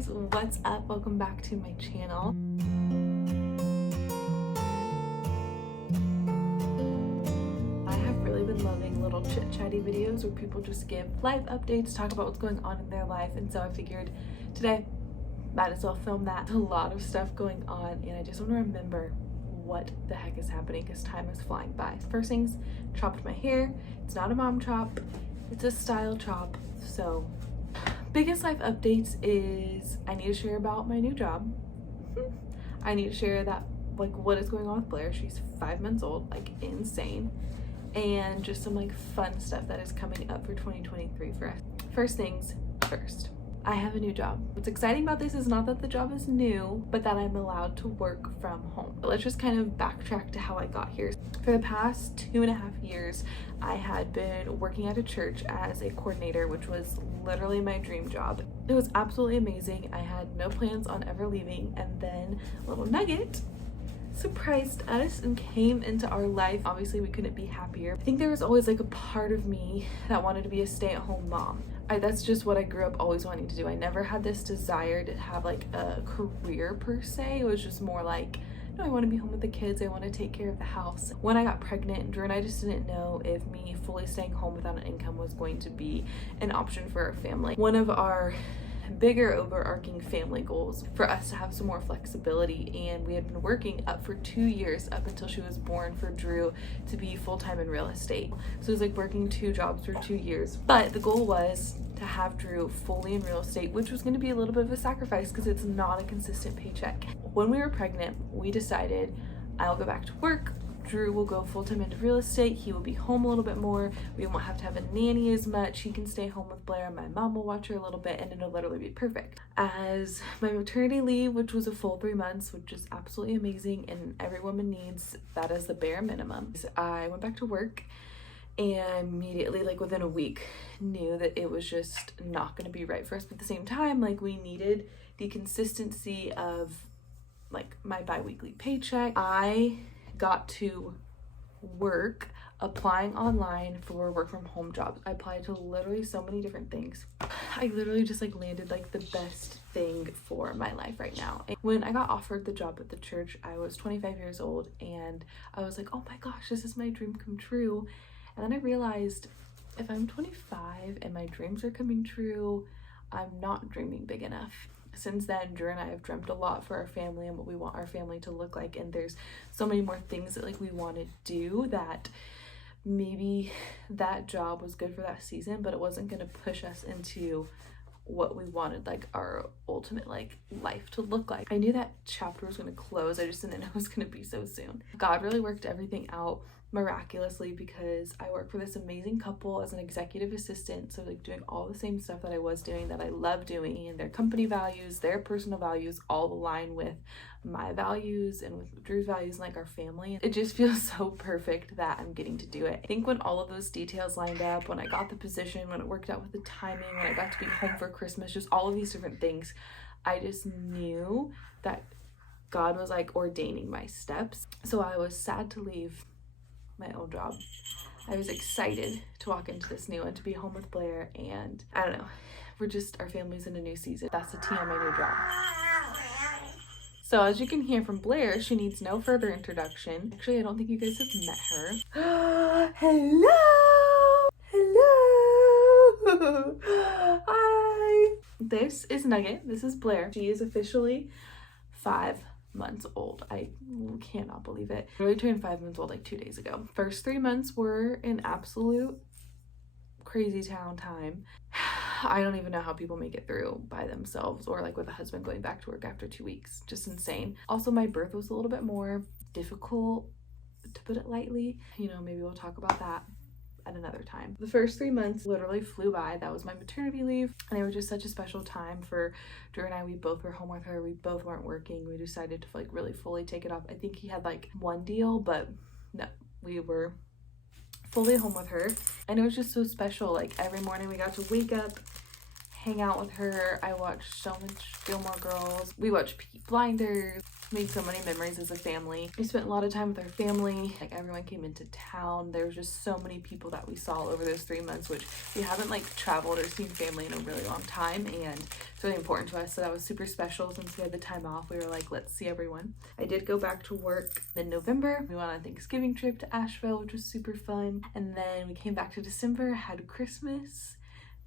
guys, what's up? Welcome back to my channel. I have really been loving little chit-chatty videos where people just give life updates, talk about what's going on in their life, and so I figured today might as well film that. A lot of stuff going on and I just want to remember what the heck is happening because time is flying by. First things, chopped my hair. It's not a mom chop, it's a style chop. So biggest life updates is I need to share about my new job. I need to share that, like, what is going on with Blair. She's 5 months old, like insane, and just some like fun stuff that is coming up for 2023 for us. First things first, I have a new job. What's exciting about this is not that the job is new, but that I'm allowed to work from home. But let's just kind of backtrack to how I got here. For the past 2.5 years, I had been working at a church as a coordinator, which was literally my dream job. It was absolutely amazing. I had no plans on ever leaving, and then a little nugget surprised us and came into our life. Obviously, we couldn't be happier. I think there was always like a part of me that wanted to be a stay-at-home mom. That's just what I grew up always wanting to do. I never had this desire to have like a career per se. It was just more like, no, I want to be home with the kids. I want to take care of the house. When I got pregnant, Drew and I just didn't know if me fully staying home without an income was going to be an option for our family. One of our bigger overarching family goals for us to have some more flexibility, and we had been working up for 2 years up until she was born for Drew to be full-time in real estate. So it was like working 2 jobs for 2 years, but the goal was to have Drew fully in real estate, which was going to be a little bit of a sacrifice because it's not a consistent paycheck. When we were pregnant, we decided I'll go back to work, Drew will go full-time into real estate, he will be home a little bit more, we won't have to have a nanny as much, he can stay home with Blair and my mom will watch her a little bit, and it'll literally be perfect. As my maternity leave, which was a full 3 months, which is absolutely amazing and every woman needs, that is the bare minimum. I went back to work and immediately, like within a week, knew that it was just not going to be right for us, but at the same time, like, we needed the consistency of like my bi-weekly paycheck. I got to work applying online for work from home jobs. I applied to literally so many different things. I literally just like landed like the best thing for my life right now. And when I got offered the job at the church, I was 25 years old and I was like, oh my gosh, this is my dream come true. And then I realized if I'm 25 and my dreams are coming true, I'm not dreaming big enough. Since then, Drew and I have dreamt a lot for our family and what we want our family to look like, and there's so many more things that like we want to do that maybe that job was good for that season, but it wasn't going to push us into what we wanted like our ultimate like life to look like. I knew that chapter was going to close, I just didn't know it was going to be so soon. God really worked everything out miraculously because I work for this amazing couple as an executive assistant, so like doing all the same stuff that I was doing that I love doing, and their company values, their personal values all align with my values and with Drew's values and like our family. It just feels so perfect that I'm getting to do it. I think when all of those details lined up, when I got the position, when it worked out with the timing, when I got to be home for Christmas, just all of these different things, I just knew that God was like ordaining my steps. So I was sad to leave my old job. I was excited to walk into this new one, to be home with Blair, and I don't know, our family's in a new season. That's the tea on my new job. So as you can hear from Blair, she needs no further introduction. Actually, I don't think you guys have met her. Hello! Hello! Hi! This is Nugget. This is Blair. She is officially 5 months old. I cannot believe it. I really turned 5 months old like 2 days ago. First 3 months were an absolute crazy town time. I don't even know how people make it through by themselves or like with a husband going back to work after 2 weeks. Just insane. Also, my birth was a little bit more difficult, to put it lightly. You know, maybe we'll talk about that at another time. The first 3 months literally flew by. That was my maternity leave, and it was just such a special time for Drew and I. We both were home with her. We both weren't working. We decided to like really fully take it off. I think he had like one deal, but no, we were fully home with her, and it was just so special. Like every morning we got to wake up, hang out with her. I watched so much Gilmore Girls. We watched Peaky Blinders. Made so many memories as a family. We spent a lot of time with our family. Like, everyone came into town. There was just so many people that we saw over those 3 months, which we haven't like traveled or seen family in a really long time, and it's really important to us. So that was super special. Since we had the time off, we were like, let's see everyone. I did go back to work mid-November. We went on a Thanksgiving trip to Asheville, which was super fun. And then we came back to December, had Christmas.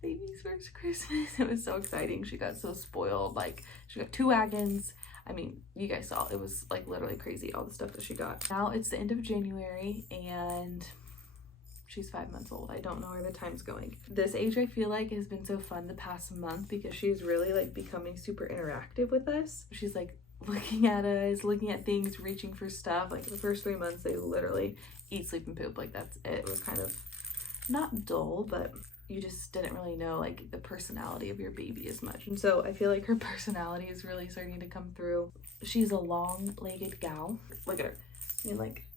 Baby's first Christmas. It was so exciting. She got so spoiled. Like, she got 2 wagons. I mean, you guys saw, it was like literally crazy, all the stuff that she got. Now it's the end of January and she's 5 months old. I don't know where the time's going. This age, I feel like, has been so fun the past month because she's really like becoming super interactive with us. She's like looking at us, looking at things, reaching for stuff. Like, the first 3 months, they literally eat, sleep, and poop. Like, that's it. It was kind of not dull, but you just didn't really know like the personality of your baby as much. And so I feel like her personality is really starting to come through. She's a long-legged gal. Look at her. I mean, like,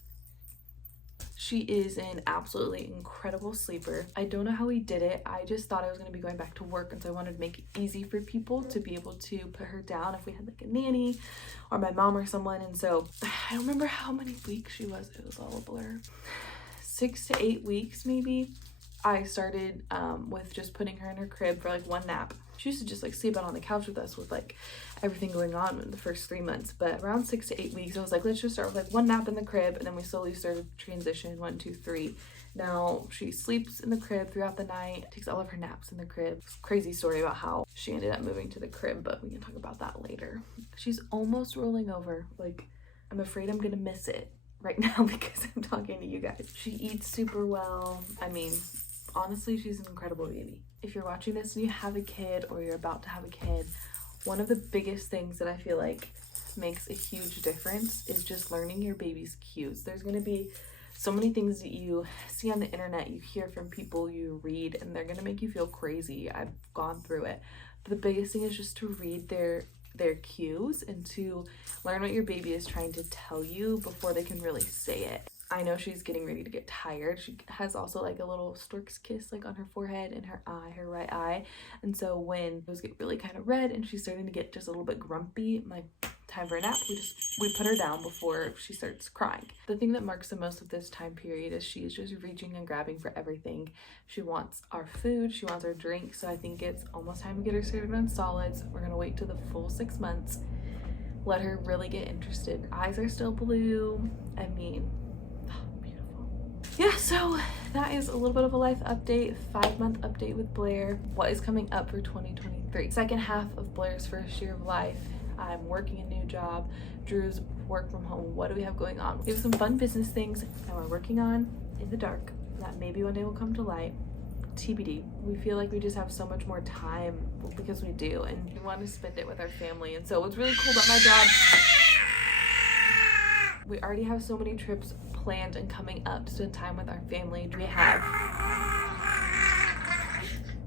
she is an absolutely incredible sleeper. I don't know how we did it. I just thought I was going to be going back to work, and so I wanted to make it easy for people to be able to put her down if we had like a nanny or my mom or someone. And so I don't remember how many weeks she was. It was all a blur. 6 to 8 weeks maybe. I started with just putting her in her crib for like 1 nap. She used to just like sleep out on the couch with us with like everything going on in the first 3 months. But around 6 to 8 weeks, I was like, let's just start with like 1 nap in the crib. And then we slowly started transition 1, 2, 3. Now she sleeps in the crib throughout the night, takes all of her naps in the crib. Crazy story about how she ended up moving to the crib, but we can talk about that later. She's almost rolling over. Like, I'm afraid I'm gonna miss it right now because I'm talking to you guys. She eats super well. I mean, honestly, she's an incredible baby. If you're watching this and you have a kid or you're about to have a kid, one of the biggest things that I feel like makes a huge difference is just learning your baby's cues. There's going to be so many things that you see on the internet, you hear from people, you read, and they're going to make you feel crazy. I've gone through it. But the biggest thing is just to read their cues and to learn what your baby is trying to tell you before they can really say it. I know she's getting ready to get tired. She has also like a little stork's kiss like on her forehead and her eye, her right eye. And so when those get really kind of red and she's starting to get just a little bit grumpy, I'm like, time for a nap. We put her down before she starts crying. The thing that marks the most of this time period is she's just reaching and grabbing for everything. She wants our food, she wants our drink. So I think it's almost time to get her started on solids. We're gonna wait till the full 6 months. Let her really get interested. Eyes are still blue. I mean, yeah, so that is a little bit of a life update, 5-month update with Blair. What is coming up for 2023? Second half of Blair's first year of life. I'm working a new job. Drew's work from home. What do we have going on? We have some fun business things that we're working on in the dark that maybe one day will come to light. TBD. We feel like we just have so much more time because we do, and we want to spend it with our family. And so what's really cool about my job, we already have so many trips planned and coming up to spend time with our family.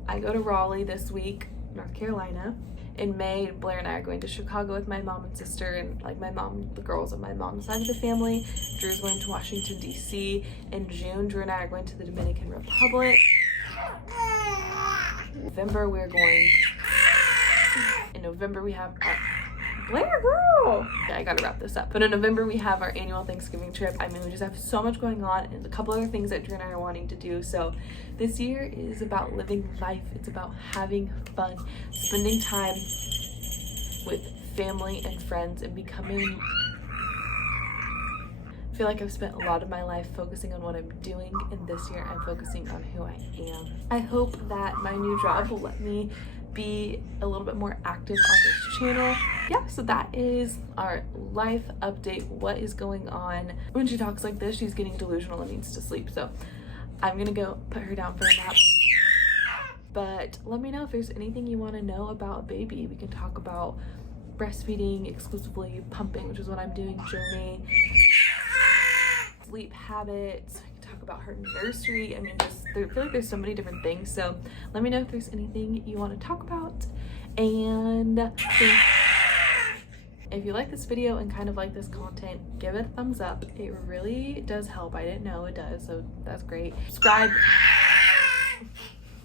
I go to Raleigh this week, North Carolina. In May, Blair and I are going to Chicago with my mom and sister, and like my mom, the girls on my mom's side of the family. Drew's going to Washington, D.C. In June, Drew and I are going to the Dominican Republic. In November we have Blair, girl! Okay, I gotta wrap this up. But in November, we have our annual Thanksgiving trip. I mean, we just have so much going on and a couple other things that Drew and I are wanting to do. So this year is about living life. It's about having fun, spending time with family and friends, and becoming... I feel like I've spent a lot of my life focusing on what I'm doing, and this year I'm focusing on who I am. I hope that my new job will let me be a little bit more active on this channel. Yeah, so that is our life update. What is going on? When she talks like this, she's getting delusional and needs to sleep, so I'm gonna go put her down for a nap. But let me know if there's anything you want to know about a baby. We can talk about breastfeeding exclusively, pumping, which is what I'm doing, journey, sleep habits. I can talk about her nursery. I mean, I feel like there's so many different things. So let me know if there's anything you want to talk about. And if you like this video and kind of like this content, give it a thumbs up. It really does help. I didn't know it does, so that's great. Subscribe.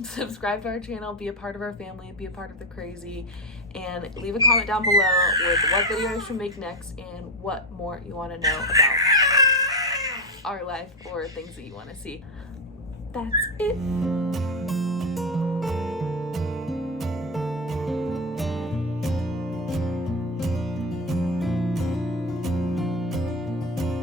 subscribe to our channel, be a part of our family, be a part of the crazy, and leave a comment down below with what video I should make next and what more you want to know about our life or things that you want to see. That's it.